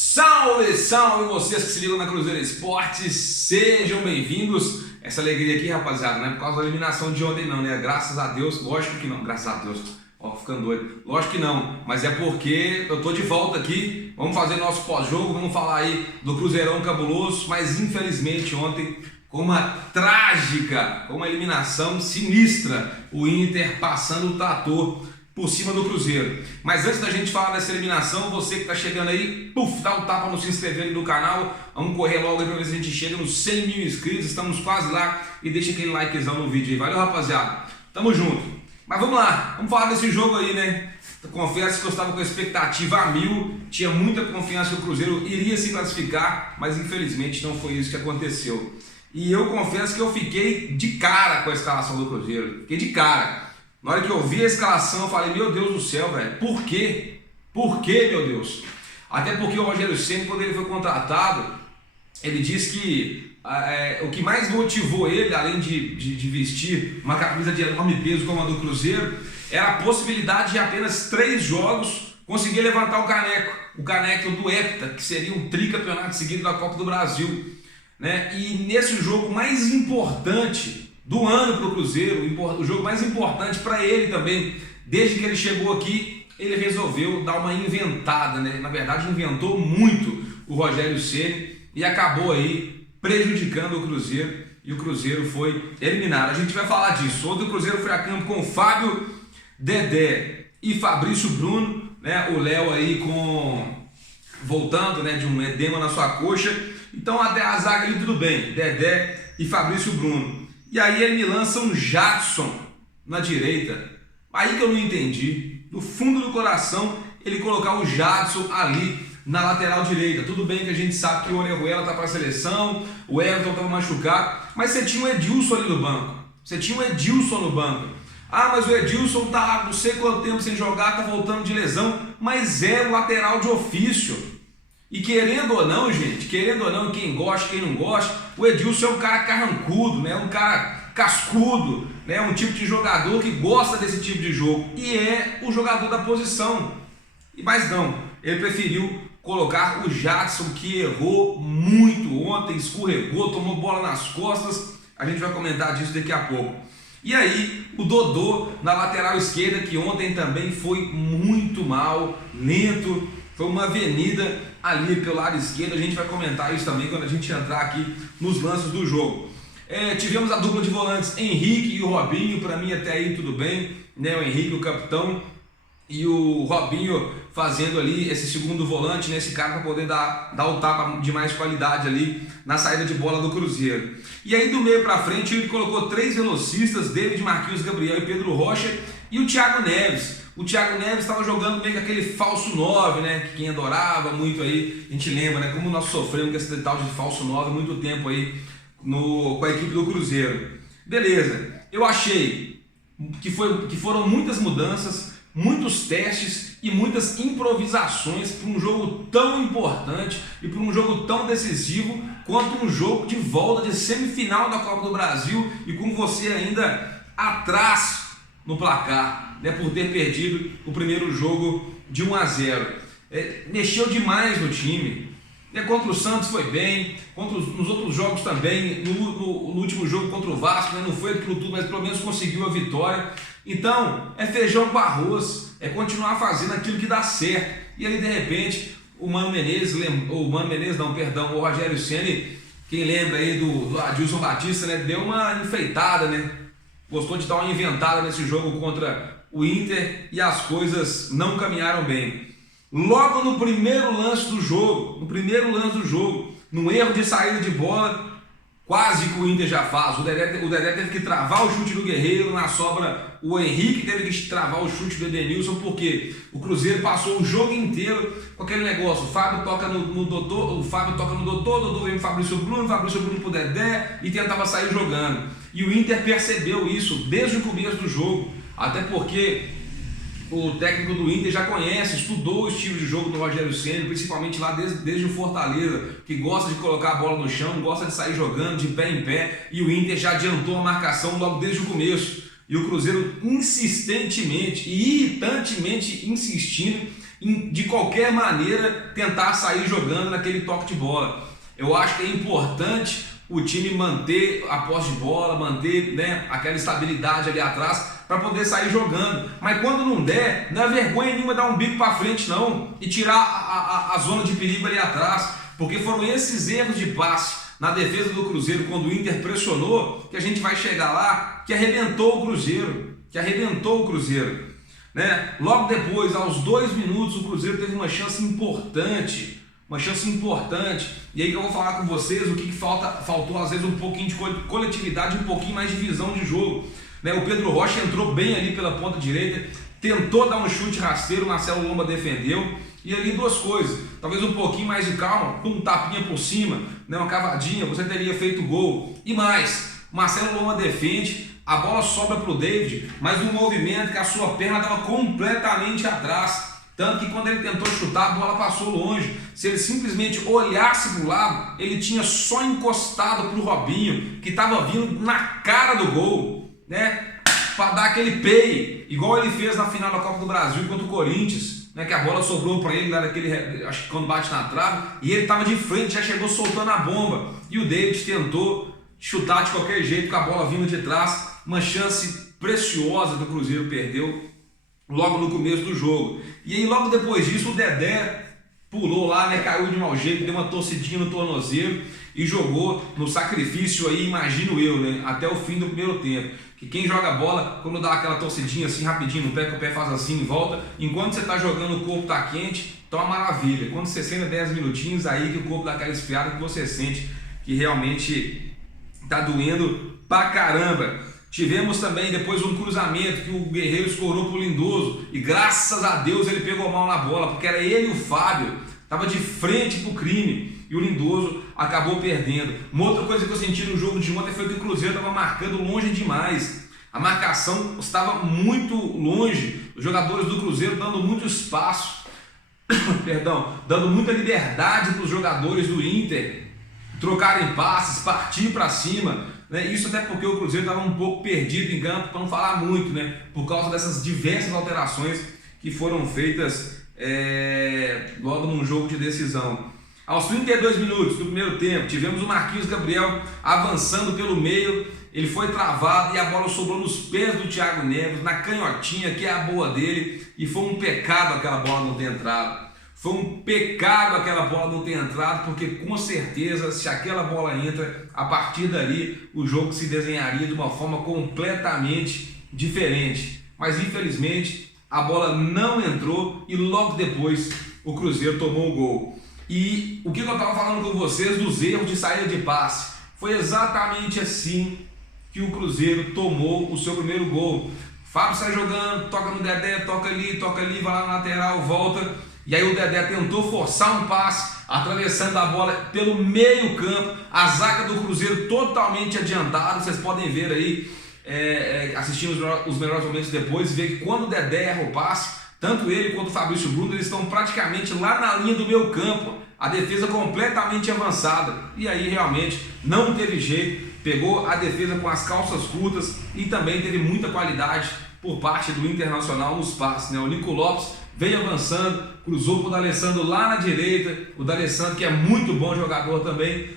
Salve, salve vocês que se ligam na Cruzeiro Esportes, sejam bem-vindos. Essa alegria aqui, rapaziada, não é por causa da eliminação de ontem não, né? Graças a Deus, lógico que não, graças a Deus, ó, ficando doido. Lógico que não, mas é porque eu tô de volta aqui, vamos fazer nosso pós-jogo, vamos falar aí do Cruzeirão cabuloso, mas infelizmente ontem, com uma trágica, com uma eliminação sinistra, o Inter passando o trator por cima do Cruzeiro. Mas antes da gente falar dessa eliminação, você que está chegando aí, dá um tapa no se inscrever aí no canal, vamos correr logo aí para ver se a gente chega nos 100 mil inscritos, estamos quase lá, e deixa aquele likezão no vídeo aí, valeu rapaziada, tamo junto. Mas vamos lá, vamos falar desse jogo aí, né? Eu confesso que eu estava com a expectativa a 1000, tinha muita confiança que o Cruzeiro iria se classificar, mas infelizmente não foi isso que aconteceu. E eu confesso que eu fiquei de cara com a escalação do Cruzeiro, fiquei de cara. Na hora que eu vi a escalação, eu falei, meu Deus do céu, velho, por quê? Por quê, meu Deus? Até porque o Rogério Ceni, quando ele foi contratado, ele disse que o que mais motivou ele, além de vestir uma camisa de enorme peso como a do Cruzeiro, era a possibilidade de apenas 3 jogos conseguir levantar o caneco do Hepta, que seria um tricampeonato seguido da Copa do Brasil, né? E nesse jogo mais importante do ano para o Cruzeiro, o jogo mais importante para ele também, desde que ele chegou aqui, ele resolveu dar uma inventada, né? Na verdade, inventou muito o Rogério Ceni e acabou aí prejudicando o Cruzeiro, e o Cruzeiro foi eliminado. A gente vai falar disso. Ontem o Cruzeiro foi a campo com Fábio, Dedé e Fabrício Bruno, né? O Léo aí voltando, né, de um edema na sua coxa. Então até a zaga ali tudo bem, Dedé e Fabrício Bruno. E aí ele me lança um Jadson na direita. Aí que eu não entendi. No fundo do coração, ele colocar o Jadson ali na lateral direita. Tudo bem que a gente sabe que o Orejuela tá para a seleção, o Everton estava machucado, mas você tinha o Edilson ali no banco. Você tinha o Edilson no banco. Ah, mas o Edilson tá lá não sei quanto tempo sem jogar, tá voltando de lesão, mas é o lateral de ofício. E querendo ou não, gente, querendo ou não, quem gosta, quem não gosta, o Edilson é um cara carrancudo, né? Um cara cascudo, né? Um tipo de jogador que gosta desse tipo de jogo e é o jogador da posição. Mas não, ele preferiu colocar o Jadson, que errou muito ontem, escorregou, tomou bola nas costas. A gente vai comentar disso daqui a pouco. E aí o Dodô na lateral esquerda, que ontem também foi muito mal, lento, foi uma avenida ali pelo lado esquerdo. A gente vai comentar isso também quando a gente entrar aqui nos lances do jogo. Tivemos a dupla de volantes Henrique e o Robinho, para mim até aí tudo bem, né? O Henrique, o capitão, e o Robinho fazendo ali esse segundo volante, né? Esse cara para poder dar o tapa de mais qualidade ali na saída de bola do Cruzeiro. E aí do meio para frente ele colocou 3 velocistas, David, Marquinhos, Gabriel e Pedro Rocha, e o Thiago Neves. O Thiago Neves estava jogando meio que aquele falso 9, né? Que quem adorava muito aí, a gente lembra, né? Como nós sofremos com esse tal de falso 9 há muito tempo aí com a equipe do Cruzeiro. Beleza, eu achei que foram muitas mudanças, muitos testes e muitas improvisações para um jogo tão importante e para um jogo tão decisivo quanto um jogo de volta de semifinal da Copa do Brasil e com você ainda atrás no placar, né, por ter perdido o primeiro jogo de 1-0. Mexeu demais no time. Contra o Santos foi bem, nos outros jogos também, no último jogo contra o Vasco, né, não foi aquilo tudo, mas pelo menos conseguiu a vitória. Então, é feijão com arroz, é continuar fazendo aquilo que dá certo. E aí, de repente, o Rogério Ceni, quem lembra aí do Adilson Batista, né, deu uma enfeitada, né? Gostou de dar uma inventada nesse jogo contra o Inter e as coisas não caminharam bem. Logo no primeiro lance do jogo, num erro de saída de bola, quase que o Inter já faz. O Dedé teve que travar o chute do Guerreiro, na sobra o Henrique teve que travar o chute do Edenilson, porque o Cruzeiro passou o jogo inteiro com aquele negócio. O Fábio toca no Dodô, Dodô vem pro Fabrício Bruno pro Dedé e tentava sair jogando. E o Inter percebeu isso desde o começo do jogo, até porque o técnico do Inter já conhece, estudou o estilo de jogo do Rogério Ceni, principalmente lá desde o Fortaleza, que gosta de colocar a bola no chão, gosta de sair jogando de pé em pé, e o Inter já adiantou a marcação logo desde o começo. E o Cruzeiro insistentemente e irritantemente insistindo de qualquer maneira tentar sair jogando naquele toque de bola. Eu acho que é importante o time manter a posse de bola, manter, né, aquela estabilidade ali atrás para poder sair jogando. Mas quando não der, não é vergonha nenhuma dar um bico para frente não e tirar a zona de perigo ali atrás, porque foram esses erros de passe na defesa do Cruzeiro quando o Inter pressionou que a gente vai chegar lá, que arrebentou o Cruzeiro, né? Logo depois, aos 2 minutos, o Cruzeiro teve uma chance importante, e aí que eu vou falar com vocês o que faltou às vezes um pouquinho de coletividade, um pouquinho mais de visão de jogo, né? O Pedro Rocha entrou bem ali pela ponta direita, tentou dar um chute rasteiro, o Marcelo Lomba defendeu, e ali 2 coisas, talvez um pouquinho mais de calma, com um tapinha por cima, né? Uma cavadinha, você teria feito gol, e mais, o Marcelo Lomba defende, a bola sobra para o David, mas no movimento que a sua perna estava completamente atrás. Tanto que quando ele tentou chutar, a bola passou longe. Se ele simplesmente olhasse para o lado, ele tinha só encostado para o Robinho, que estava vindo na cara do gol, né? Para dar aquele pay, igual ele fez na final da Copa do Brasil contra o Corinthians, né? Que a bola sobrou para ele, acho que quando bate na trave, e ele estava de frente, já chegou soltando a bomba. E o David tentou chutar de qualquer jeito, com a bola vindo de trás. Uma chance preciosa do Cruzeiro perdeu logo no começo do jogo. E aí logo depois disso o Dedé pulou lá, né, caiu de mau jeito, deu uma torcidinha no tornozelo e jogou no sacrifício aí, imagino eu, né, até o fim do primeiro tempo. Que quem joga bola, quando dá aquela torcidinha assim rapidinho no pé, que o pé faz assim e volta, enquanto você está jogando o corpo está quente, então é uma maravilha. Quando você senta 10 minutinhos, aí que o corpo dá aquela esfriada que você sente que realmente está doendo pra caramba. Tivemos também depois um cruzamento que o Guerreiro escorou pro Lindoso e graças a Deus ele pegou mal na bola, porque era ele e o Fábio, estava de frente pro crime e o Lindoso acabou perdendo. Uma outra coisa que eu senti no jogo de ontem foi que o Cruzeiro estava marcando longe demais, a marcação estava muito longe, os jogadores do Cruzeiro dando muito espaço, dando muita liberdade para os jogadores do Inter trocarem passes, partir para cima. Isso até porque o Cruzeiro estava um pouco perdido em campo, para não falar muito, né? Por causa dessas diversas alterações que foram feitas logo num jogo de decisão. Aos 32 minutos do primeiro tempo, tivemos o Marquinhos Gabriel avançando pelo meio, ele foi travado e a bola sobrou nos pés do Thiago Neves, na canhotinha, que é a boa dele, e foi um pecado aquela bola não ter entrado. Foi um pecado aquela bola não ter entrado, porque com certeza, se aquela bola entra, a partir dali o jogo se desenharia de uma forma completamente diferente. Mas infelizmente a bola não entrou e logo depois o Cruzeiro tomou o gol. E o que eu estava falando com vocês dos erros de saída de passe, foi exatamente assim que o Cruzeiro tomou o seu primeiro gol. Fábio sai jogando, toca no Dedé, toca ali, vai lá na lateral, volta. E aí o Dedé tentou forçar um passe, atravessando a bola pelo meio campo, a zaga do Cruzeiro totalmente adiantada. Vocês podem ver aí, assistindo os melhores momentos depois, ver que quando o Dedé erra o passe, tanto ele quanto o Fabrício Bruno, eles estão praticamente lá na linha do meio campo, a defesa completamente avançada. E aí realmente não teve jeito, pegou a defesa com as calças curtas e também teve muita qualidade por parte do Internacional nos passes, né? O Nico Lopes veio avançando, cruzou para o D'Alessandro lá na direita, o D'Alessandro, que é muito bom jogador também,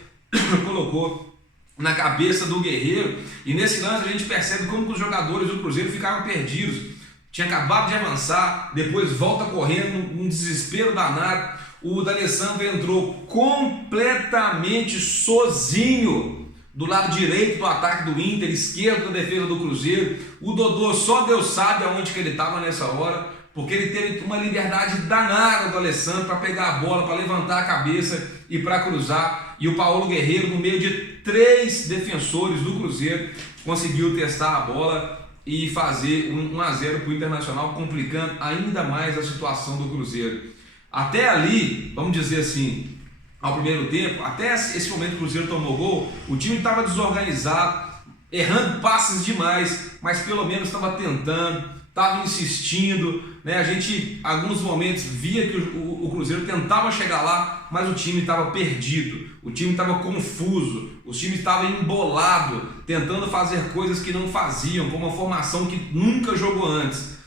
colocou na cabeça do Guerreiro, e nesse lance a gente percebe como que os jogadores do Cruzeiro ficaram perdidos. Tinha acabado de avançar, depois volta correndo, num desespero danado. O D'Alessandro entrou completamente sozinho do lado direito do ataque do Inter, esquerdo da defesa do Cruzeiro. O Dodô, só Deus sabe aonde que ele estava nessa hora, porque ele teve uma liberdade danada do Alessandro para pegar a bola, para levantar a cabeça e para cruzar. E o Paulo Guerreiro, no meio de 3 defensores do Cruzeiro, conseguiu testar a bola e fazer 1-0 para o Internacional, complicando ainda mais a situação do Cruzeiro. Até ali, vamos dizer assim, ao primeiro tempo, até esse momento que o Cruzeiro tomou gol, o time estava desorganizado, errando passes demais, mas pelo menos estava tentando, estava insistindo, né? A gente, em alguns momentos, via que o Cruzeiro tentava chegar lá, mas o time estava perdido, o time estava confuso, o time estava embolado, tentando fazer coisas que não faziam, com uma formação que nunca jogou antes.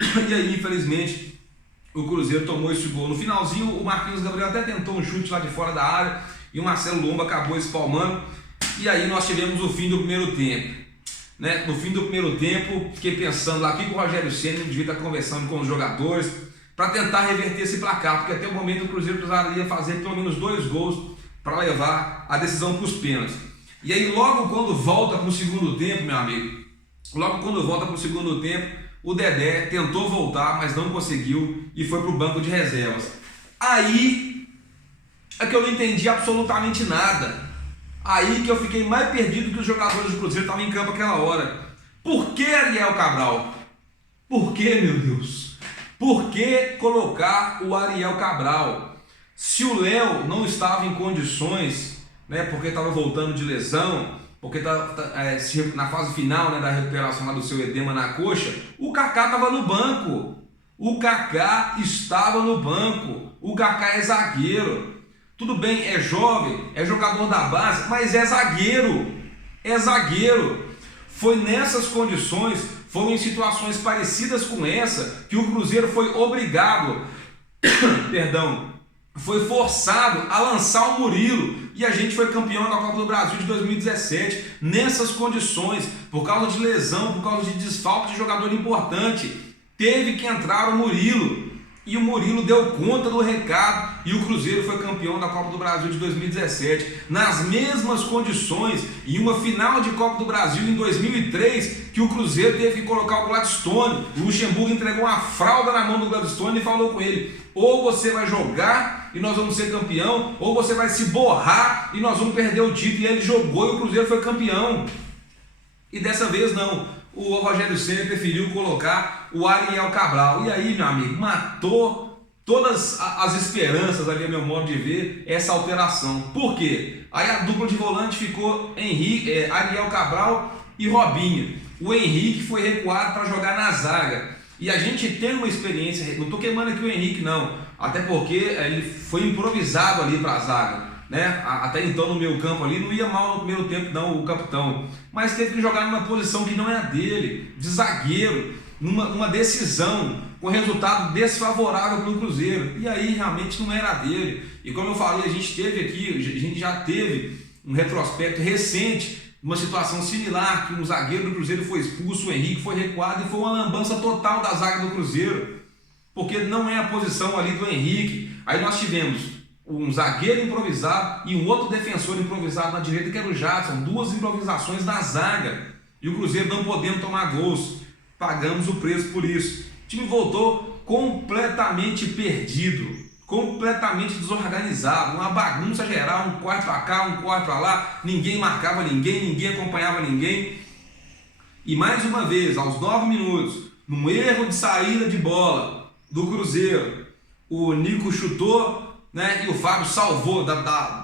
E aí, infelizmente, o Cruzeiro tomou esse gol. No finalzinho, o Marquinhos Gabriel até tentou um chute lá de fora da área e o Marcelo Lomba acabou espalmando. E aí nós tivemos o fim do primeiro tempo. Né? No fim do primeiro tempo, fiquei pensando lá que o Rogério Ceni devia estar conversando com os jogadores para tentar reverter esse placar, porque até o momento o Cruzeiro precisaria fazer pelo menos 2 gols para levar a decisão para os pênaltis. E aí logo quando volta para o segundo tempo, meu amigo, o Dedé tentou voltar, mas não conseguiu e foi para o banco de reservas. Aí é que eu não entendi absolutamente nada. Aí que eu fiquei mais perdido que os jogadores do Cruzeiro estavam em campo aquela hora. Por que Ariel Cabral? Por que, meu Deus? Por que colocar o Ariel Cabral? Se o Léo não estava em condições, né, porque estava voltando de lesão, porque na fase final, né, da recuperação lá do seu edema na coxa, o Kaká estava no banco. O Kaká estava no banco. O Kaká é zagueiro. Tudo bem, é jovem, é jogador da base, mas é zagueiro. É zagueiro. Foi nessas condições, foram em situações parecidas com essa, que o Cruzeiro foi obrigado, foi forçado a lançar o Murilo. E a gente foi campeão da Copa do Brasil de 2017 nessas condições, por causa de lesão, por causa de desfalque de jogador importante. Teve que entrar o Murilo e o Murilo deu conta do recado e o Cruzeiro foi campeão da Copa do Brasil de 2017 nas mesmas condições, em uma final de Copa do Brasil em 2003 que o Cruzeiro teve que colocar o Gladstone. O Luxemburgo entregou uma fralda na mão do Gladstone e falou com ele: ou você vai jogar e nós vamos ser campeão, ou você vai se borrar e nós vamos perder o título. E ele jogou e o Cruzeiro foi campeão. E dessa vez não, o Rogério Ceni preferiu colocar o Ariel Cabral. E aí, meu amigo, matou todas as esperanças ali, a meu modo de ver, essa alteração. Por quê? Aí a dupla de volante ficou Ariel Cabral e Robinho. O Henrique foi recuado para jogar na zaga. E a gente tem uma experiência, não estou queimando aqui o Henrique não, até porque ele foi improvisado ali para a zaga, né? Até então no meio campo ali não ia mal no primeiro tempo não, o capitão, mas teve que jogar numa posição que não é a dele, de zagueiro, numa decisão, com resultado desfavorável para o Cruzeiro, e aí realmente não era a dele. E como eu falei, a gente já teve um retrospecto recente, uma situação similar, que um zagueiro do Cruzeiro foi expulso, o Henrique foi recuado e foi uma lambança total da zaga do Cruzeiro, porque não é a posição ali do Henrique. Aí nós tivemos um zagueiro improvisado e um outro defensor improvisado na direita, que era o Jadson, 2 improvisações na zaga, e o Cruzeiro não podendo tomar gols. Pagamos o preço por isso. O time voltou completamente perdido, completamente desorganizado, uma bagunça geral, um quarto para cá, um quarto para lá, ninguém marcava ninguém, ninguém acompanhava ninguém. E mais uma vez, aos 9 minutos, num erro de saída de bola do Cruzeiro, o Nico chutou, né, e o Fábio salvou,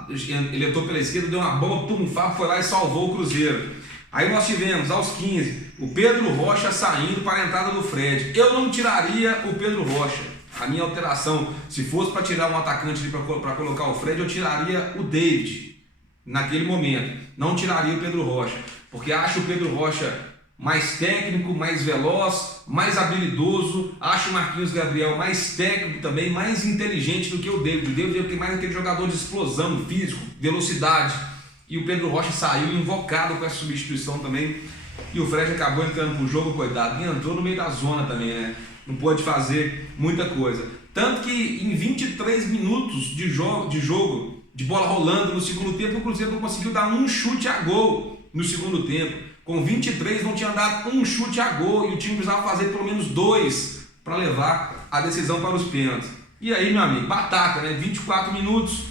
ele entrou pela esquerda, deu uma bola, o Fábio foi lá e salvou o Cruzeiro. Aí nós tivemos, aos 15, o Pedro Rocha saindo para a entrada do Fred. Eu não tiraria o Pedro Rocha. A minha alteração, se fosse para tirar um atacante para colocar o Fred, eu tiraria o David naquele momento. Não tiraria o Pedro Rocha, porque acho o Pedro Rocha mais técnico, mais veloz, mais habilidoso. Acho o Marquinhos Gabriel mais técnico também, mais inteligente do que o David. O David tem mais aquele jogador de explosão, físico, velocidade. E o Pedro Rocha saiu invocado com essa substituição também. E o Fred acabou entrando pro jogo, coitado, e entrou no meio da zona também, né? Não pôde fazer muita coisa. Tanto que em 23 minutos de jogo, de bola rolando no segundo tempo, o Cruzeiro não conseguiu dar um chute a gol no segundo tempo. Com 23 não tinha dado um chute a gol e o time precisava fazer pelo menos 2 para levar a decisão para os pênaltis. E aí, meu amigo, batata, né? 24 minutos,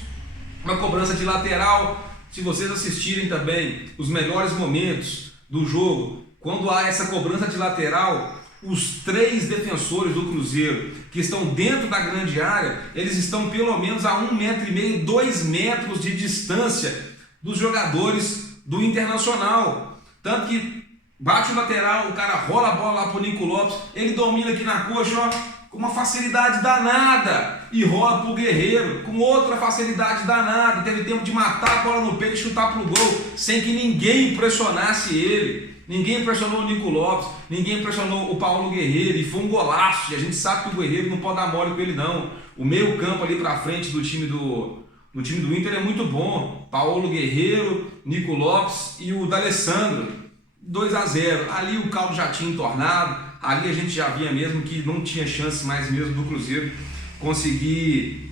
uma cobrança de lateral. Se vocês assistirem também os melhores momentos do jogo, quando há essa cobrança de lateral, os 3 defensores do Cruzeiro que estão dentro da grande área, eles estão pelo menos a 1,5 metro, 2 metros de distância dos jogadores do Internacional. Tanto que bate o lateral, o cara rola a bola lá pro Nico Lopes, ele domina aqui na coxa, ó, com uma facilidade danada, e rola pro Guerreiro com outra facilidade danada. Teve tempo de matar a bola no peito e chutar pro gol sem que ninguém pressionasse ele. Ninguém pressionou o Nico Lopes, ninguém pressionou o Paulo Guerreiro, e foi um golaço. E a gente sabe que o Guerreiro não pode dar mole com ele não. O meio campo ali para frente do time do Inter é muito bom. Paulo Guerreiro, Nico Lopes e o D'Alessandro. 2-0. Ali o caldo já tinha entornado. Ali a gente já via mesmo que não tinha chance mais mesmo do Cruzeiro conseguir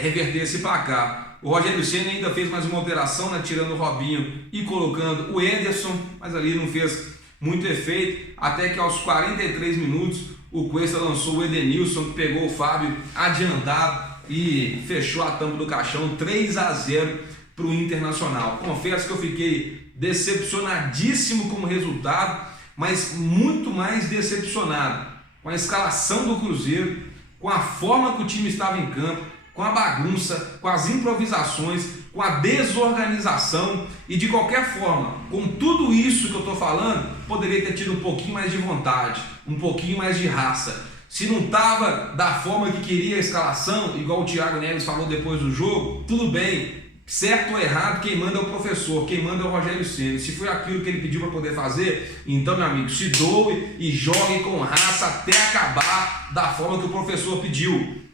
reverter esse placar. O Rogério Ceni ainda fez mais uma alteração, né, tirando o Robinho e colocando o Ederson, mas ali não fez muito efeito, até que aos 43 minutos o Cuesta lançou o Edenilson, que pegou o Fábio adiantado e fechou a tampa do caixão. 3-0 para o Internacional. Confesso que eu fiquei decepcionadíssimo com o resultado, mas muito mais decepcionado com a escalação do Cruzeiro, com a forma que o time estava em campo, com a bagunça, com as improvisações, com a desorganização, e de qualquer forma, com tudo isso que eu estou falando, poderia ter tido um pouquinho mais de vontade, um pouquinho mais de raça. Se não estava da forma que queria a escalação, igual o Thiago Neves falou depois do jogo, tudo bem. Certo ou errado, quem manda é o professor, quem manda é o Rogério Ceni. Se foi aquilo que ele pediu para poder fazer, então, meu amigo, se doe e jogue com raça até acabar da forma que o professor pediu.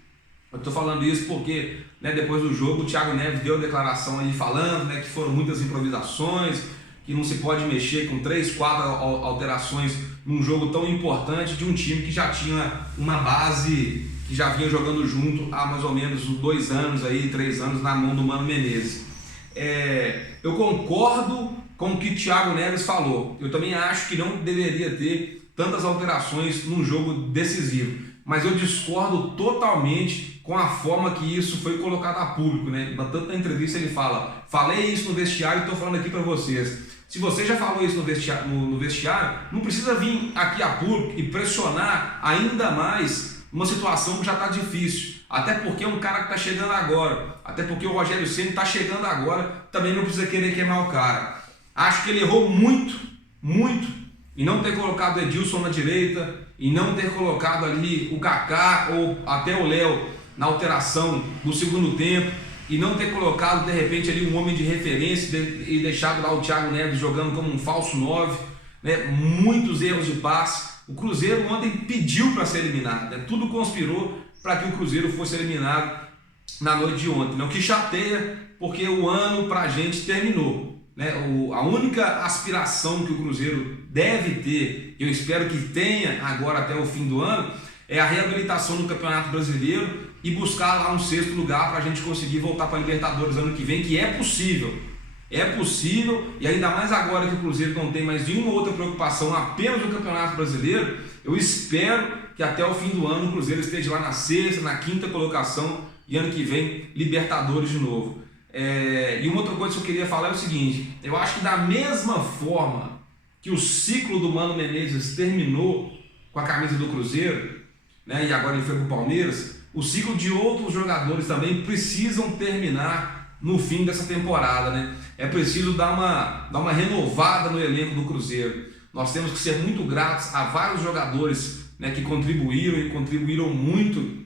Eu estou falando isso porque, né, depois do jogo o Thiago Neves deu a declaração aí falando, né, que foram muitas improvisações, que não se pode mexer com 3, 4 alterações num jogo tão importante de um time que já tinha uma base, que já vinha jogando junto há mais ou menos 2 anos, aí, 3 anos na mão do Mano Menezes. Eu concordo com o que o Thiago Neves falou. Eu também acho que não deveria ter tantas alterações num jogo decisivo, mas eu discordo totalmente com a forma que isso foi colocado a público, né? Tanto na entrevista ele fala: falei isso no vestiário e estou falando aqui para vocês. Se você já falou isso no vestiário, não precisa vir aqui a público e pressionar ainda mais uma situação que já está difícil. Até porque é um cara que está chegando agora, até porque o Rogério Ceni está chegando agora, também não precisa querer queimar o cara. Acho que ele errou muito, muito, em não ter colocado o Edilson na direita, e não ter colocado ali o Kaká ou até o Léo na alteração do segundo tempo, e não ter colocado de repente ali um homem de referência e deixado lá o Thiago Neves jogando como um falso 9, né? Muitos erros de passe. O Cruzeiro ontem pediu para ser eliminado, né? Tudo conspirou para que o Cruzeiro fosse eliminado na noite de ontem, né? O que chateia, porque o ano para a gente terminou, né? A única aspiração que o Cruzeiro deve ter, eu espero que tenha agora até o fim do ano, é a reabilitação do Campeonato Brasileiro e buscar lá um 6º lugar para a gente conseguir voltar para a Libertadores ano que vem, que é possível. É possível, e ainda mais agora que o Cruzeiro não tem mais nenhuma outra preocupação apenas no Campeonato Brasileiro. Eu espero que até o fim do ano o Cruzeiro esteja lá na 6ª, na 5ª colocação, e ano que vem Libertadores de novo. E uma outra coisa que eu queria falar é o seguinte: eu acho que da mesma forma que o ciclo do Mano Menezes terminou com a camisa do Cruzeiro, né, e agora ele foi para o Palmeiras, o ciclo de outros jogadores também precisam terminar no fim dessa temporada, né? É preciso dar uma renovada no elenco do Cruzeiro. Nós temos que ser muito gratos a vários jogadores, né, que contribuíram muito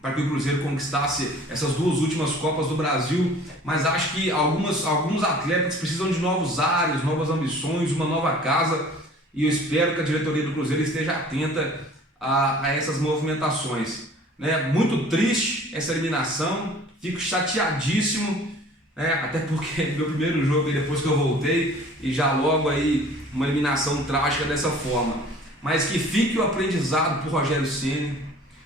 para que o Cruzeiro conquistasse essas 2 últimas Copas do Brasil, mas acho que alguns atletas precisam de novos ares, novas ambições, uma nova casa, e eu espero que a diretoria do Cruzeiro esteja atenta a essas movimentações, né? Muito triste essa eliminação, fico chateadíssimo, né? Até porque meu primeiro jogo depois que eu voltei, e já logo aí uma eliminação trágica dessa forma, mas que fique o aprendizado para o Rogério Ceni,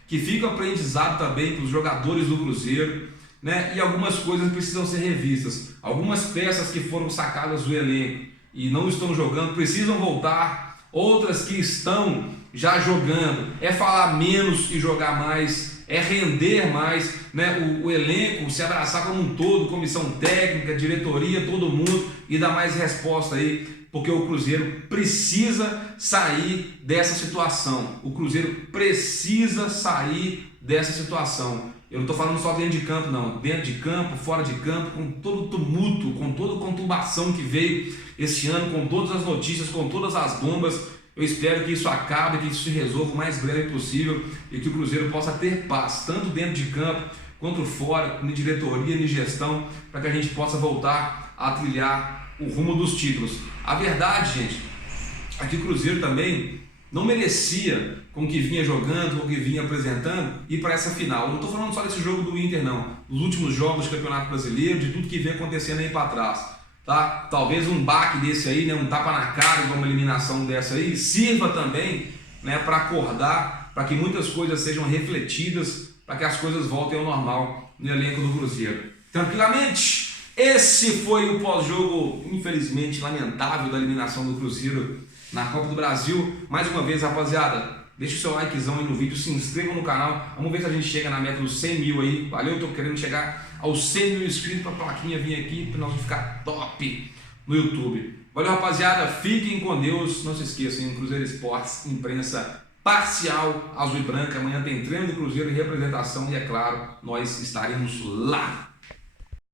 que fique o aprendizado também para os jogadores do Cruzeiro, né? E algumas coisas precisam ser revistas. Algumas peças que foram sacadas do elenco e não estão jogando precisam voltar, outras que estão já jogando. É falar menos e jogar mais, é render mais, né? O elenco se abraçar como um todo, comissão técnica, diretoria, todo mundo, e dar mais resposta aí, porque o Cruzeiro precisa sair dessa situação. O Cruzeiro precisa sair dessa situação. Eu não estou falando só dentro de campo, não. Dentro de campo, fora de campo, com todo o tumulto, com toda a conturbação que veio este ano, com todas as notícias, com todas as bombas. Eu espero que isso acabe, que isso se resolva o mais breve possível e que o Cruzeiro possa ter paz, tanto dentro de campo quanto fora, na diretoria, na gestão, para que a gente possa voltar a trilhar o rumo dos títulos. A verdade, gente, aqui o Cruzeiro também não merecia, com o que vinha jogando, com o que vinha apresentando, ir para essa final. Não estou falando só desse jogo do Inter, não. Os últimos jogos do Campeonato Brasileiro, de tudo que vem acontecendo aí para trás. Tá? Talvez um baque desse aí, né, um tapa na cara de uma eliminação dessa aí, sirva também, né, para acordar, para que muitas coisas sejam refletidas, para que as coisas voltem ao normal no elenco do Cruzeiro. Tranquilamente, esse foi o pós-jogo, infelizmente, lamentável da eliminação do Cruzeiro na Copa do Brasil. Mais uma vez, rapaziada, deixa o seu likezão aí no vídeo, se inscreva no canal, vamos ver se a gente chega na meta dos 100 mil aí, valeu? Tô querendo chegar aos 100 mil inscritos para a plaquinha vir aqui, para nós ficar top no YouTube. Valeu, rapaziada, fiquem com Deus, não se esqueçam, Cruzeiro Esportes, imprensa parcial, azul e branca, amanhã tem treino do Cruzeiro e representação e, é claro, nós estaremos lá.